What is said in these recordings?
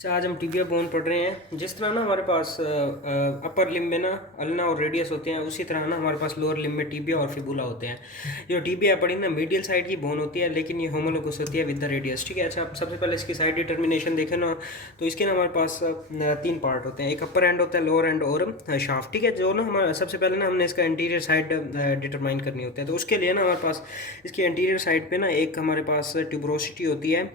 अच्छा, आज हम टिबिया बोन पढ़ रहे हैं। जिस तरह ना हमारे पास अपर लिम्ब में ना अल्ना और रेडियस होते हैं, उसी तरह ना हमारे पास लोअर लिम्ब में टिबिया और फिबुला होते हैं। जो टिबिया पड़ी ना मीडियल साइड की बोन होती है, लेकिन ये होमोलोगस होती है विद द रेडियस। ठीक है। अच्छा, अब सबसे पहले इसकी साइड डिटर्मिनेशन देखें ना, तो इसके ना हमारे पास तीन पार्ट होते हैं। एक अपर एंड होता है, लोअर एंड और शाफ्ट। ठीक है। जो ना हमारा सबसे पहले ना हमने इसका इंटीरियर साइड डिटरमाइन करनी होती है। तो उसके लिए ना हमारे पास इसकी इंटीरियर साइड पे ना एक हमारे पास ट्यूबरोसिटी होती है,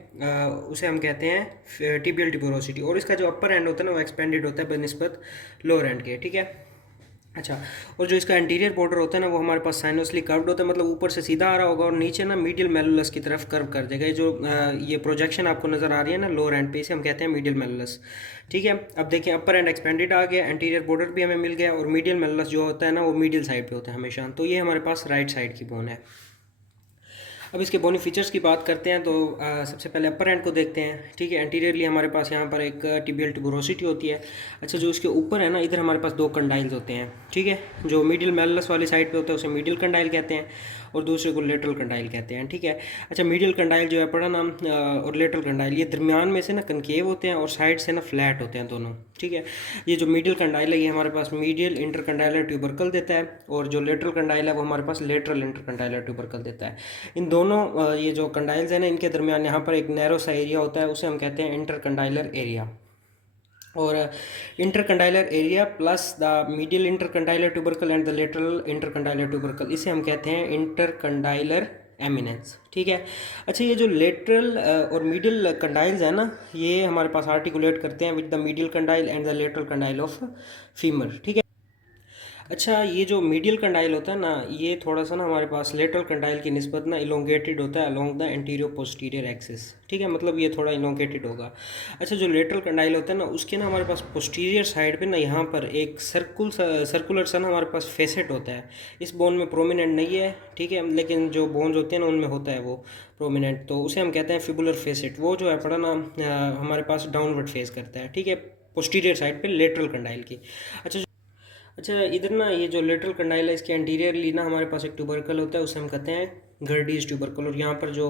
उसे हम कहते हैं टिबियल ट्यूबरोसिटी। और इसका जो अपर एंड होता है ना वो एक्सपेंडेड होता है बनिस्बत लोअर एंड के। ठीक है। अच्छा, और जो इसका इंटीरियर बॉर्डर होता है ना वो हमारे पास साइनोसली कर्व्ड होता है, मतलब ऊपर से सीधा आ रहा होगा और नीचे ना मीडियल मेलुलस की तरफ कर्व कर देगा। ये जो ये प्रोजेक्शन आपको नज़र आ रही है ना लोअर एंड पे, इसे हम कहते हैं मीडियल मेलुलस। ठीक है। अब देखिए, अपर एंड एक्सपेंडेड आ गया, इंटीरियर बॉर्डर भी हमें मिल गया, और मीडियल मेलुलस जो होता है ना वो मीडियल साइड पे होता है हमेशा। तो ये हमारे पास राइट साइड की बोन है। अब इसके बोनी फीचर्स की बात करते हैं तो सबसे पहले अपर एंड को देखते हैं। ठीक है। एंटीरियरली हमारे पास यहाँ पर एक टिबियल ट्यूबरोसिटी होती है। अच्छा, जो इसके ऊपर है ना, इधर हमारे पास दो कंडाइल्स होते हैं। ठीक है। जो मीडियल मेलस वाली साइड पे होता है उसे मीडियल कंडाइल कहते हैं, और दूसरे को लेटरल कंडाइल कहते हैं। ठीक है। अच्छा, मीडियल कंडाइल जो है पड़ा ना, और लेटरल कंडाइल, ये दरमियान में से ना कनकेव होते हैं और साइड से ना फ्लैट होते हैं दोनों। ठीक है। ये जो मीडियल कंडाइल है ये हमारे पास मीडियल इंटरकंडाइलर ट्यूबरकल देता है, और जो लेटरल कंडाइल है वो हमारे पास लेटरल इंटरकंडाइलर ट्यूबरकल देता है। इन दोनों ये जो कंडाइल्स हैं ना, इनके दरमियान यहाँ पर एक नैरो सा एरिया होता है, उसे हम कहते हैं इंटरकंडाइलर एरिया। और intercondylar area plus the medial intercondylar tubercle and the lateral intercondylar tubercle, इसे हम कहते हैं इंटरकंडाइलर एमिनेंस। ठीक है। अच्छा, ये जो लेटरल और मीडियल कंडाइल्स है ना, ये हमारे पास आर्टिकुलेट करते हैं with the medial condyle and the lateral condyle of femur. ठीक है। अच्छा, ये जो मीडियल कंडाइल होता है ना, ये थोड़ा सा ना हमारे पास लेटरल कंडाइल की निस्बत ना इलोंगेटेड होता है along the anterior posterior axis. ठीक है, मतलब ये थोड़ा इलोंगेटेड होगा। अच्छा, जो लेटरल कंडाइल होता है ना, उसके ना हमारे पास पोस्टीरियर साइड पे ना यहाँ पर एक सर्कुलर सा ना हमारे पास फेसेट होता है। इस बोन में प्रोमिनेंट नहीं है। ठीक है, लेकिन जो बोन्स होते हैं ना उनमें होता है वो प्रोमिनेंट, तो उसे हम कहते हैं फिबुलर फेसेट। वो जो है पड़ा ना हमारे पास डाउनवर्ड फेस करता है। ठीक है, पोस्टीरियर साइड पे लेटरल कंडाइल की। अच्छा, इधर ना ये जो लेटरल कंडाइल है, इसके एंटीरियरली ना हमारे पास एक ट्यूबरकल होता है, उसे हम कहते हैं गर्डीज ट्यूबरकल, और यहाँ पर जो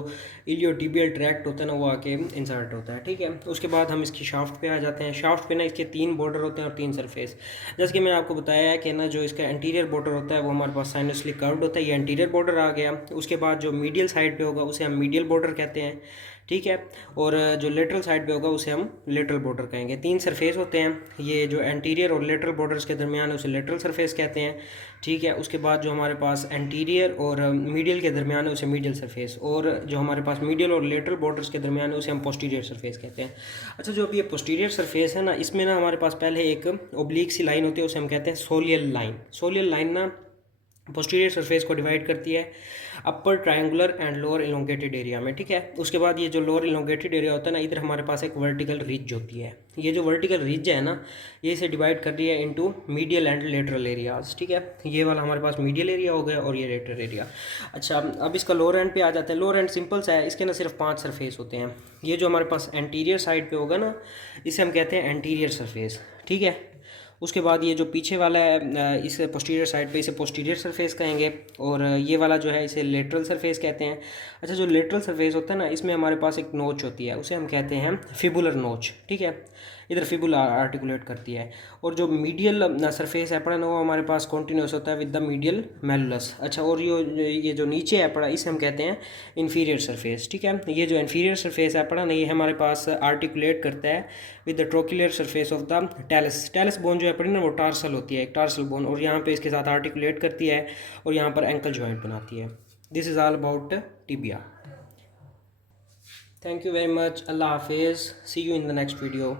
इलियोटिबियल ट्रैक्ट होता है ना वो आके इंसर्ट होता है। ठीक है। तो उसके बाद हम इसकी शाफ्ट पे आ जाते हैं। शाफ्ट पे ना इसके तीन बॉर्डर होते हैं और तीन सरफेस। जैसे कि मैंने आपको बताया है कि ना जो इसका एंटीरियर बॉर्डर होता है वो हमारे पास साइनसली कर्व्ड होता है, ये एंटीरियर बॉर्डर आ गया। उसके बाद जो मीडियल साइड पे होगा उसे हम मीडियल बॉर्डर कहते हैं। ठीक है। और जो लेटरल साइड पे होगा उसे हम लेटरल बॉर्डर कहेंगे। तीन सरफेस होते हैं, ये जो एंटीरियर और लेटरल बॉर्डर्स के दरमियान है उसे लेटरल सरफेस कहते हैं। ठीक है। उसके बाद जो हमारे पास एंटीरियर और मीडियल के दरमियान है उसे मीडियल सरफेस, और जो हमारे पास मीडियल और लेटरल बॉर्डर्स के दरमियान है उसे हम पोस्टीरियर सरफेस कहते हैं। अच्छा, जो अभी ये पोस्टीरियर सरफेस है ना, इसमें ना हमारे पास पहले एक ओब्लिक सी लाइन होती है, उसे हम कहते हैं सोलियल लाइन। सोलियल लाइन ना पोस्टीरियर सरफेस को डिवाइड करती है upper triangular and lower elongated area में। ठीक है। उसके बाद ये जो लोअर इलोंगेटेड एरिया होता है ना, इधर हमारे पास एक वर्टिकल रिज होती है। ये जो वर्टिकल रिज है ना, ये इसे डिवाइड कर रही है into medial and lateral areas. ठीक है। ये वाला हमारे पास मीडियल एरिया हो गया और ये लेटरल एरिया। अच्छा, अब इसका लोअर एंड पे आ जाते हैं। लोअर एंड सिंपल सा है, इसके ना सिर्फ 5 सरफेस होते हैं। ये जो हमारे पास एंटीरियर साइड पे होगा ना, इसे हम कहते हैं एंटीरियर सरफेस। ठीक है। उसके बाद ये जो पीछे वाला है इस पोस्टीरियर साइड पे, इसे पोस्टीरियर सरफेस कहेंगे, और ये वाला जो है इसे लेटरल सरफेस कहते हैं। अच्छा, जो लेटरल सरफेस होता है ना, इसमें हमारे पास एक नोच होती है, उसे हम कहते हैं फिबुलर नोच। ठीक है। इधर फिबुला आर्टिकुलेट करती है। और जो मीडियल सरफेस है पड़ा ना, वो हमारे पास कॉन्टिन्यूस होता है विद द मीडियल मेलुलस। अच्छा, और ये जो नीचे है पड़ा, इसे हम कहते हैं इन्फीरियर सरफेस। ठीक है। ये जो इन्फीरियर सरफेस है पड़ा ना, ये हमारे पास आर्टिकुलेट करता है with the trochlear surface of the talus. Talus bone जो है पड़ी ना वो टार्सल होती है, एक टार्सल बोन, और यहाँ पे इसके साथ आर्टिकुलेट करती है और यहाँ पर एंकल जॉइंट बनाती है। This is all about tibia. Thank you very much. अल्लाह हाफिज़। See you in the next video.